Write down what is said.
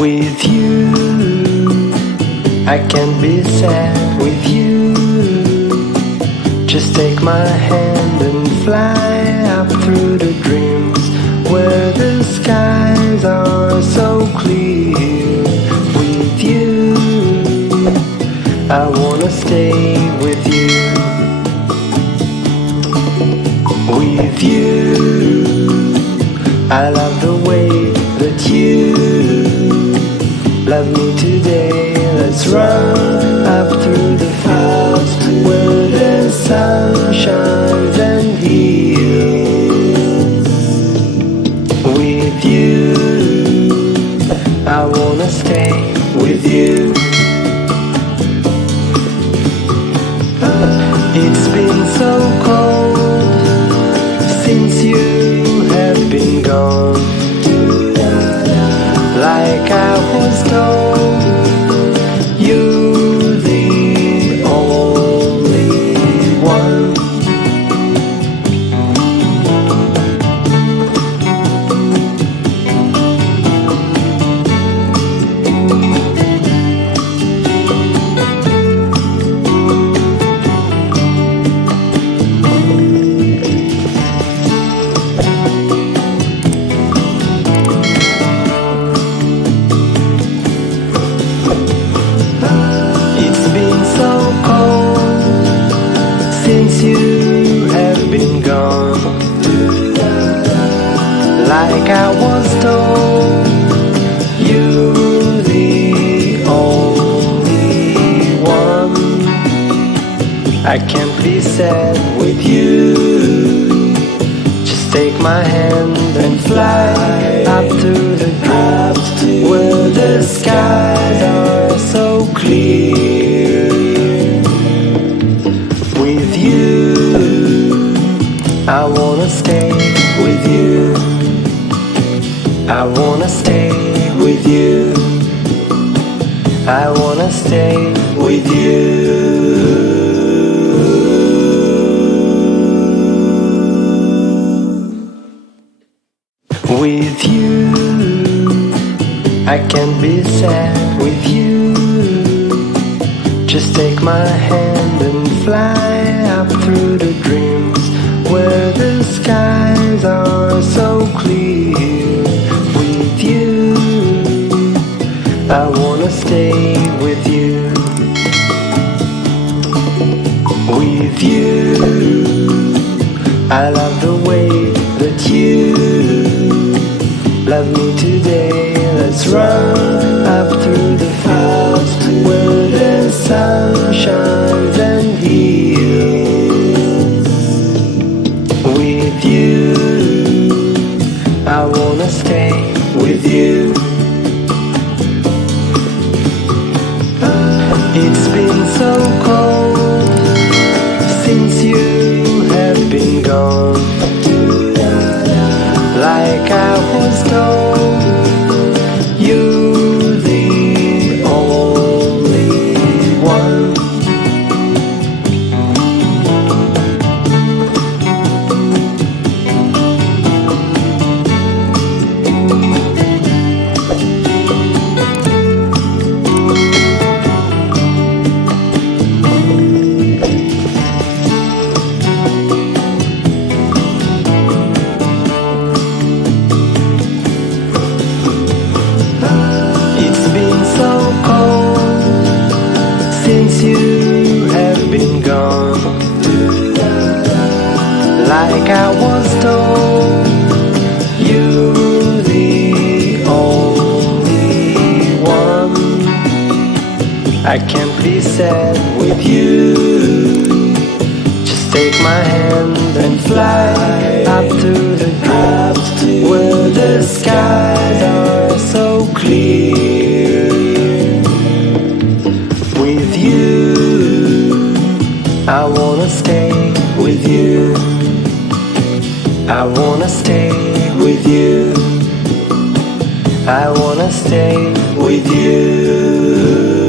With you, I can't be sad with you. Just take my hand and fly up through the dreams where the skies are so clear. With you, I wanna stay with you. With you, I love the way that you love me today. Let's run up through the fields where the sun shines and heals. With you, I wanna stay with you. It's been so cold since you have been gone. Like I was told, you're the only one. Since you have been gone, like I was told, you're the only one. I can't be sad with you. Just take my hand and fly up to the dreams where the skies are so clear. With you, I wanna stay with you. I wanna stay with you. I wanna stay with you. With you, I can't be sad with you. Just take my hand and fly up through the dreams where the skies are so clear. With you, I wanna stay with you. With you, I love the way that you love me today. Let's run up through the fields where the sun shines and heals. With you, I wanna stay with you. It's been so cold since you have been gone. Like I was told, you're the only one. Since you have been gone, like I was told, you're the only one. I can't be sad with you. Just take my hand and fly up to the dreams where the skies are so clear. With you, I wanna stay with you. I wanna stay with you. I wanna stay with you.